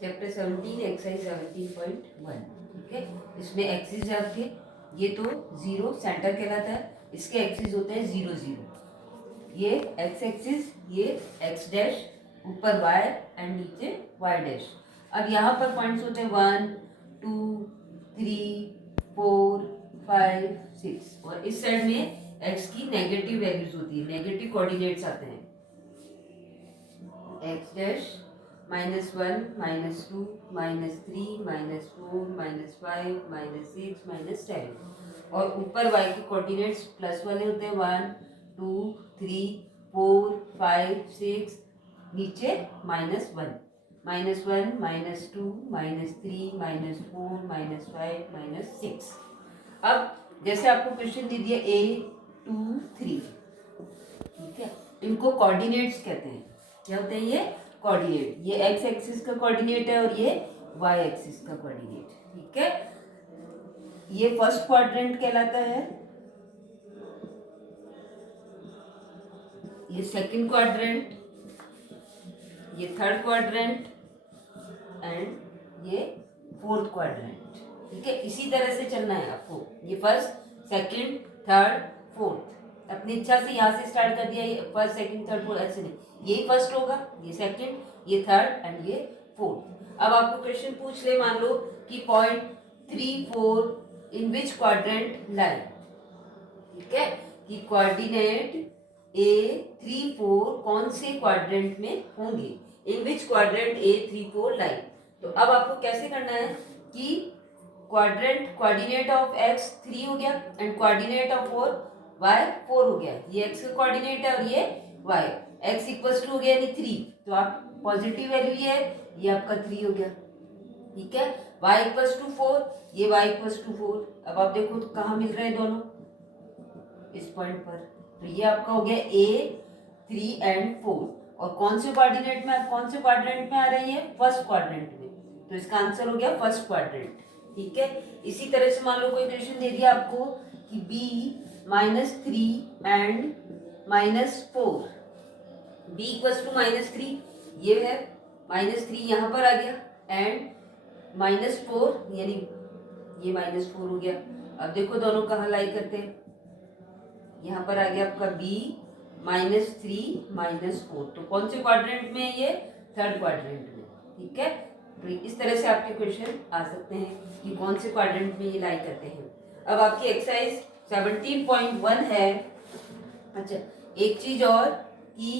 Chapter 17 exercise 17.1। ठीक है, इसमें एक्सिस आपके ये तो 0 सेंटर कहलाता है, इसके एक्सिस होते हैं 0 0, ये एक्स एक्सिस, ये एक्स डैश, ऊपर वाई एंड नीचे वाई डैश। अब यहाँ पर पॉइंट्स होते हैं 1 2 3 4 5 6 और इस साइड में एक्स की नेगेटिव वैल्यूज होती है, नेगेटिव कोऑर्डिनेट्स आते हैं, एक्स डैश -1 -2 -3 -4 -5 -6 -7 और ऊपर y के कोऑर्डिनेट्स प्लस वाले होते हैं 1 2 3 4 5 6, नीचे -1 -1 -2 -3 -4 -5 -6। अब जैसे आपको क्वेश्चन दे दिया A 2 3, ठीक है, इनको कोऑर्डिनेट्स कहते हैं। क्या होते हैं ये? कोऑर्डिनेट। ये एक्स एक्सिस का कोऑर्डिनेट है और ये वाई एक्सिस का कोऑर्डिनेट। ठीक है, ये फर्स्ट क्वाड्रेंट कहलाता है, ये सेकंड क्वाड्रेंट, ये थर्ड क्वाड्रेंट एंड ये फोर्थ क्वाड्रेंट। ठीक है, इसी तरह से चलना है आपको, ये फर्स्ट सेकंड थर्ड फोर्थ, अपनी इच्छा से यहाँ से स्टार्ट कर दिया, ये फर्स्ट सेकंड थर्ड फोर्थ, ऐसे नहीं, यही फर्स्ट होगा, ये सेकंड, ये थर्ड एंड ये फोर्थ। अब आपको क्वेश्चन पूछ ले, मान लो कि पॉइंट 3 4 इन विच क्वाड्रेंट लाई। ठीक है, कि कोऑर्डिनेट A 3 4 कौन से क्वाड्रेंट में होंगे, इन विच क्वाड्रेंट A 3 4 लाई। तो अब आपको कैसे करना है कि क्वाड्रेंट, कोऑर्डिनेट ऑफ x 3 हो गया एंड कोऑर्डिनेट ऑफ y 4 हो गया, ये x का कोऑर्डिनेट है और ये y, x इक्वल्स टू हो गया यानी 3, तो आप पॉजिटिव वैल्यू ये है, ये आपका 3 हो गया। ठीक है, y इक्वल्स टू 4, ये y इक्वल्स टू 4। अब आप देखो तो कहाँ मिल रहे हैं दोनों, इस पॉइंट पर, तो ये आपका हो गया A 3 एंड 4 और कौन से कोऑर्डिनेट में, कौन से क्वाड्रेंट में आ रही है? फर्स्ट क्वाड्रेंट में, तो इसका आंसर हो गया फर्स्ट क्वाड्रेंट। ठीक है, इसी तरह से मान लो कोई क्वेश्चन दे दिया आपको कि B -3 and -4, B equals to -3, ये है -3 यहाँ पर आ गया एंड -4 यानी ये -4 हो गया। अब देखो दोनों कहाँ लाई करते हैं, यहाँ पर आ गया आपका B -3 -4, तो कौन से क्वाड्रेंट में? ये थर्ड क्वाड्रेंट में। ठीक है, तो इस तरह से आपके क्वेश्चन आ सकते हैं कि कौन से क्वाड्रेंट में ये लाई करते हैं। अब आपकी एक्सरसाइज 17.1 है। अच्छा, एक चीज और कि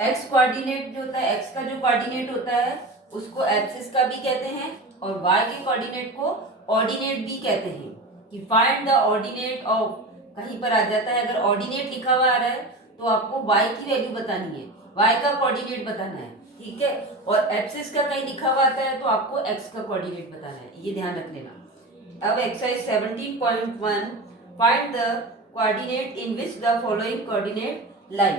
एक्स कोऑर्डिनेट जो होता है, एक्स का जो कोऑर्डिनेट होता है उसको एक्सिस का भी कहते हैं और वाई के कोऑर्डिनेट को ऑर्डिनेट भी कहते हैं। कि फाइंड द ऑर्डिनेट ऑफ, कहीं पर आ जाता है अगर ऑर्डिनेट लिखा हुआ आ रहा है तो आपको y की वैल्यू बतानी है, y का कोऑर्डिनेट बताना है। ठीक है, और एक्सिस का कहीं लिखा हुआ आता है तो आपको x का कोऑर्डिनेट बताना है, ये ध्यान रख लेना। अब exercise 17.1, find the coordinate in which the following coordinate lie.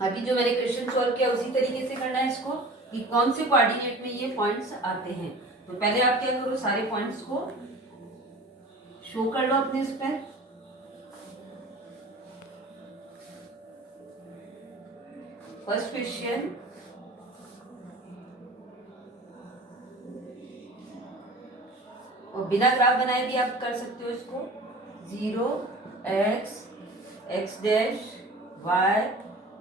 अभी जो मैंने क्वेश्चन सॉल्व किया उसी तरीके से करना है इसको, कि कौन से कोऑर्डिनेट में ये पॉइंट्स आते हैं। तो पहले आप क्या करो, सारे पॉइंट्स को शो कर लो अपने इस पर। फर्स्ट क्वेश्चन, और बिना ग्राफ बनाए भी आप कर सकते हो इसको, 0 x x dash y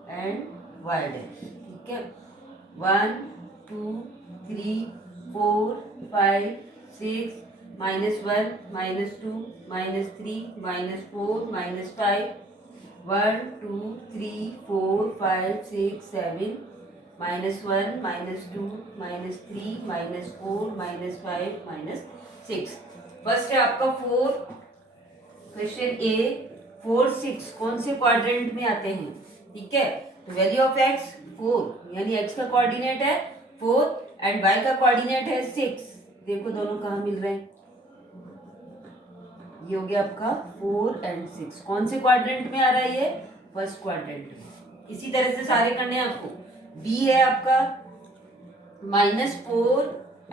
and y dash. ठीक है, 1 2 3 4 5 6 -1 -2 -3 -4 -5 1 2 3 4 5 6 7 -1 -2 -3 -4 -5 -6। फर्स्ट है आपका 4, क्वेश्चन A 4 6 कौन से क्वाड्रेंट में आते हैं। ठीक है, तो वैल्यू ऑफ x 4 यानी x का कोऑर्डिनेट है 4 एंड y का कोऑर्डिनेट है 6। देखो दोनों कहाँ मिल रहे हैं, ये हो गया आपका 4 एंड 6, कौन से क्वाड्रेंट में आ रहा है? ये फर्स्ट क्वाड्रेंट में। इसी तरह से सारे करने हैं आपको। B है आपका -4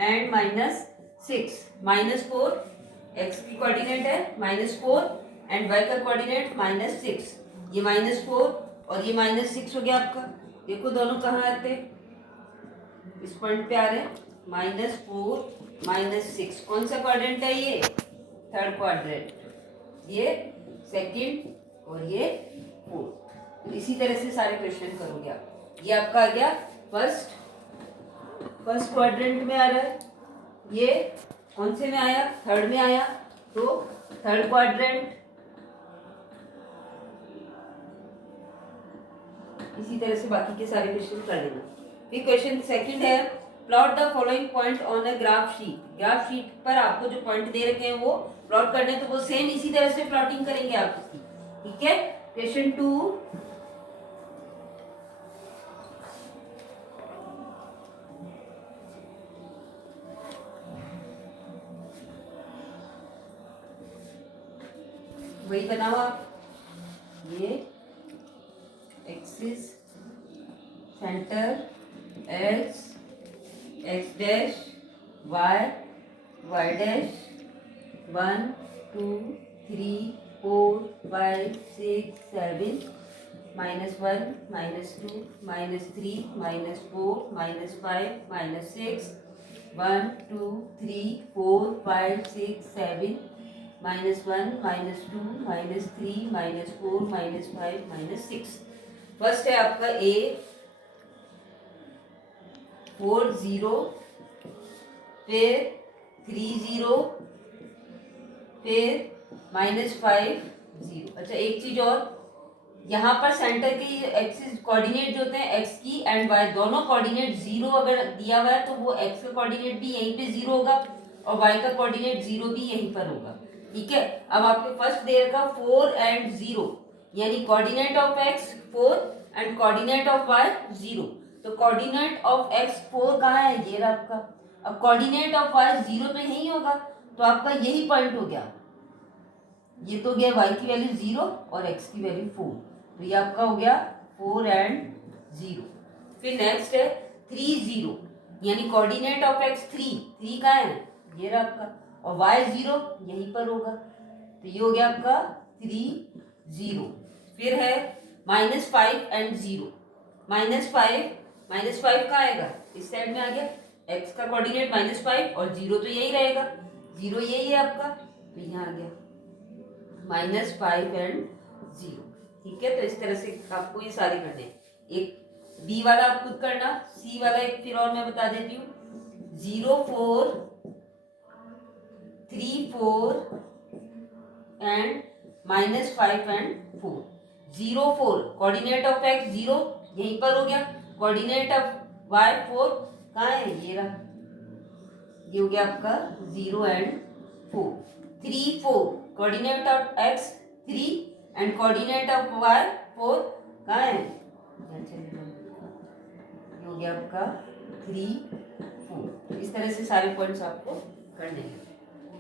एंड -6, -4 x की कोऑर्डिनेट है -4 एंड y का कोऑर्डिनेट -6, ये -4 और ये -6 हो गया आपका। देखो दोनों कहाँ आते हैं, इस पॉइंट पे आ रहे हैं, -4 -6। कौन सा क्वाड्रेंट है ये, थर्ड क्वाड्रेंट, ये सेकंड और ये फोर्थ। तो इसी तरह से सारे क्वेश्चन करोगे आप। ये आपका आ गया फर्स्ट क्वाड्रेंट में आ रहा है, ये कौन से में आया, थर्ड में आया, तो थर्ड क्वाड्रेंट। इसी तरह से बाकी के सारे क्वेश्चन कर लेना। फिर क्वेश्चन सेकंड है, plot the following point on a graph sheet. Graph sheet पर आपको जो पॉइंट दे रखे हैं वो प्लॉट करने, तो वो सेम इसी तरह से प्लॉटिंग करेंगे आप इसकी, ठीक है। क्वेश्चन 2, वही बनाओ आप, ये axis centre x x dash y y dash 1 2 3 4 5 6 7 -1 -2 -3 -4 -5 -6 1 2 3 4 5 6 7 -1 -2 -3 -4 -5 -6। First है आपका ए 4 0, फिर 3 0, फिर -5 0। अच्छा एक चीज और, यहाँ पर सेंटर की एक्सिस कोऑर्डिनेट जो होते हैं एक्स की एंड वाई दोनों कोऑर्डिनेट 0 अगर दिया हुआ है तो वो एक्स का कोऑर्डिनेट भी यहीं पे 0 होगा और वाई का कोऑर्डिनेट 0 भी यहीं पर होगा, ठीक है। अब आपके फर्स्ट दे रखा 4 एंड 0, यानी coordinate of x 4 and coordinate of y 0। तो कोऑर्डिनेट ऑफ एक्स 4 कहाँ है, ये रहा आपका। अब कोऑर्डिनेट ऑफ वाई 0 तो यही होगा, तो आपका यही पॉइंट हो गया। ये तो गया y की वैल्यू 0 और x की वैल्यू 4, तो ये आपका हो गया 4 एंड 0। फिर नेक्स्ट है 3 0, यानी कोऑर्डिनेट ऑफ x 3 कहाँ है, ये रहा आपका, और y 0 यहीं पर होगा, तो ये हो गया आपका 3 0। फिर है -5 एंड 0, -5 कहाँ आएगा, इस साइड में आ गया, x का कोऑर्डिनेट -5 और 0 तो यही रहेगा, 0 यही है आपका, तो यहाँ आ गया -5 एंड 0, ठीक है। तो इस तरह से आपको ये सारे करने हैं। एक बी वाला आप खुद करना, सी वाला एक फिर और मैं बता देती हूँ, 0 4 3 4 and -5 and 4। 0 4 coordinate of x 0 यहीं पर हो गया, कोऑर्डिनेट ऑफ वाई 4 कहाँ है, ये रहा, ये हो गया आपका 0 and 4। 3 4 coordinate of x 3 and coordinate of y 4 कहाँ है, ये हो गया आपका 3 4। इस तरह से सारे पॉइंट्स आपको करने हैं।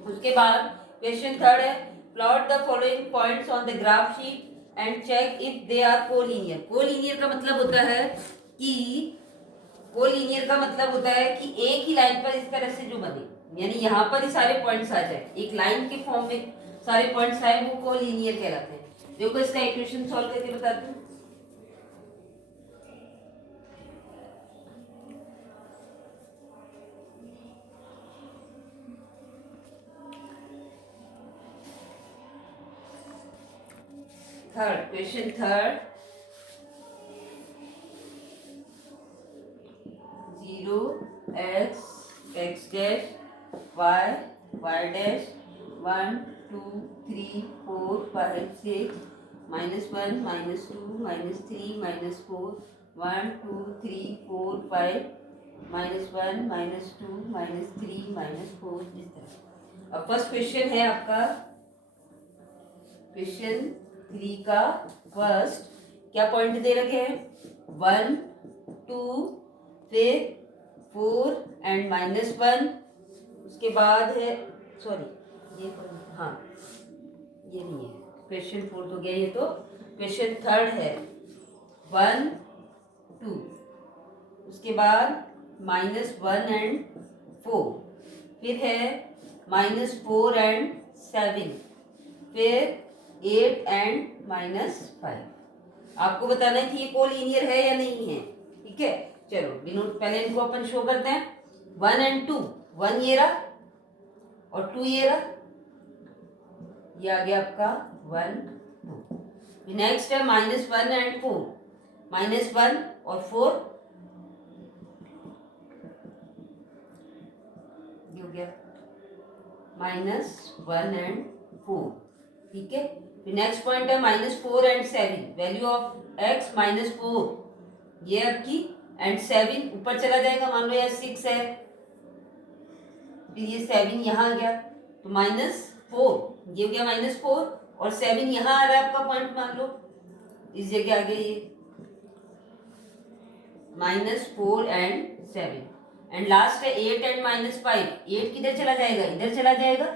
उसके बाद क्वेश्चन थर्ड है, plot the following points on the graph sheet and check if they are collinear. Collinear का मतलब होता है कि कोलिनियर का मतलब होता है कि एक ही लाइन पर इस तरह से जो बने, यानी यहाँ पर ही सारे पॉइंट्स आ जाए, एक लाइन के फॉर्म में सारे पॉइंट्स आए, वो कोलिनियर कहलाते हैं। देखो इसका इक्वेशन सॉल्व करके बताती हूँ। Third question third, 0 x x dash y dash 1 2 3 4 5 6 -1 -2 -3 -4 1 2 3 4 5 -1 -2 -3 -4 इस तरह। अब फर्स्ट क्वेश्चन है आपका क्वेश्चन 3 का फर्स्ट, क्या पॉइंट दे रखे हैं, 1 2 फिर 4 एंड -1। उसके बाद है, सॉरी ये हाँ ये नहीं है, क्वेश्चन 4 हो गया ये, तो क्वेश्चन थर्ड है 1 2, उसके बाद -1 एंड 4, फिर है -4 एंड 7, फिर 8 एंड -5। आपको बताना है कि ये कोलिनियर है या नहीं है, ठीक है। चलो डिनोट, पहले इनको अपन शो करते हैं। 1 and 2, 1 ये रहा और 2 ये रहा, ये आ गया आपका 1 2। नेक्स्ट है -1 and 4, -1 और 4, ये हो गया -1 and 4, ठीक है। फिर नेक्स्ट पॉइंट है -4 and 7, वैल्यू ऑफ x -4, ये आपकी एंड 7 ऊपर चला जाएगा, मान लो यार 6 है, फिर ये 7 यहाँ आ गया तो -4, ये हो गया -4 और 7 यहाँ आ रहा है आपका पॉइंट, मान लो इस जगह आ गया ये -4 and 7। एंड लास्ट है 8 and -5, 8 किधर चला जाएगा, इधर चला जाएगा,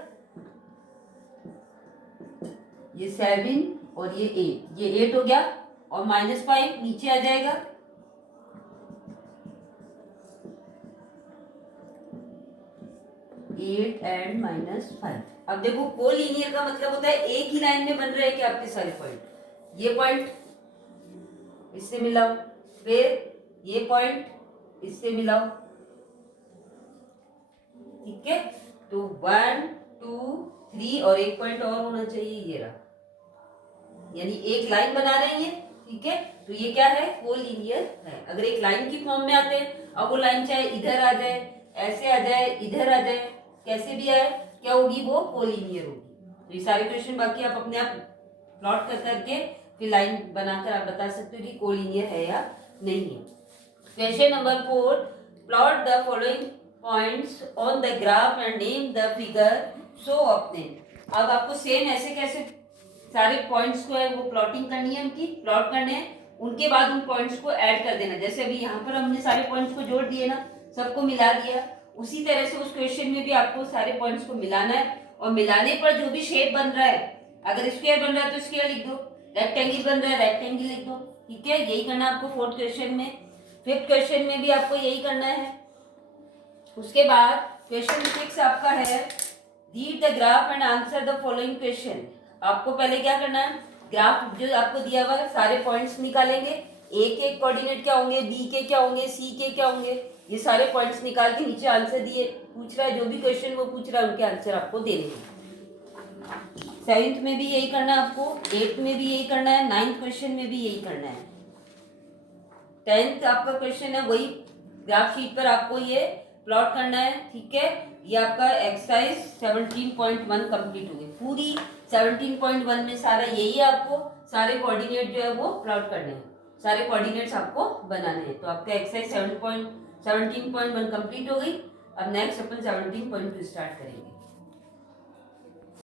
ये 7 और ये 8, ये 8 हो गया और -5 नीचे आ जाएगा, -8 and -5। अब देखो कोलिनियर का मतलब होता है एक ही लाइन में बन रहे हैं कि आपके सारे पॉइंट, ये पॉइंट इससे मिलाओ, फिर ये पॉइंट इससे मिलाओ, ठीक है। तो 1 2 3 और एक पॉइंट और होना चाहिए, ये रहा, यानी एक लाइन बना रहे हैं, ठीक है। तो ये क्या है, कोलिनियर है। अगर एक लाइन की फॉर्म में आते हैं, अब वो लाइन चाहे इधर आ जाए, ऐसे आ जाए, इधर आ जाए, कैसे भी आए, क्या होगी, वो कोलिनियर होगी। तो ये सारे क्वेश्चन बाकी आप अपने आप प्लॉट कर करके फिर लाइन बनाकर आप बता सकते हो कि कोलिनियर है या नहीं है। Question number 4, plot the following points on the graph and name the figure so obtain. अब आपको सेम ऐसे कैसे सारे पॉइंट्स को है वो प्लॉटिंग करनी है, उनकी प्लॉट करने हैं, उनके बाद उन पॉइंट्स को ऐड कर देना। जैसे अभी यहाँ पर हमने सारे पॉइंट्स को जोड़ दिए ना, सबको मिला दिया, उसी तरह से उस क्वेश्चन में भी आपको सारे पॉइंट्स को मिलाना है, और मिलाने पर जो भी शेप बन रहा है, अगर स्क्वायर बन रहा है तो स्क्वायर लिख दो, रेक्टेंगल बन रहा है रेक्टेंगल लिख दो, ठीक है। यही करना है आपको फोर्थ क्वेश्चन में। फिफ्थ क्वेश्चन में भी आपको यही करना है। उसके बाद क्वेश्चन 6 आपका है, read the graph and answer the following question. आपको पहले क्या करना है, ग्राफ जो आपको दिया हुआ है सारे पॉइंट्स निकालेंगे, एक एक कोऑर्डिनेट क्या होंगे, बी के क्या होंगे, सी के क्या होंगे, ये सारे पॉइंट्स निकाल के नीचे आंसर दिए, पूछ रहा है जो भी क्वेश्चन वो पूछ रहा है उनके आंसर आपको देने हैं। 7th में भी यही करना है आपको, 8th में भी यही करना है, 9th क्वेश्चन में भी यही करना है, 10th आपका क्वेश्चन है वही ग्राफ शीट पर आपको ये प्लॉट करना है, ठीक है। ये आपका एक्सरसाइज 17.1 कंप्लीट हो गई। पूरी 17.1 में सारा यही है, आपको सारे कोऑर्डिनेट जो है वो प्लॉट करने हैं, सारे कोऑर्डिनेट्स आपको बनाने हैं। तो आपका एक्सरसाइज 17.1 कंप्लीट हो गई। अब नेक्स्ट अपन 17.2 स्टार्ट करेंगे।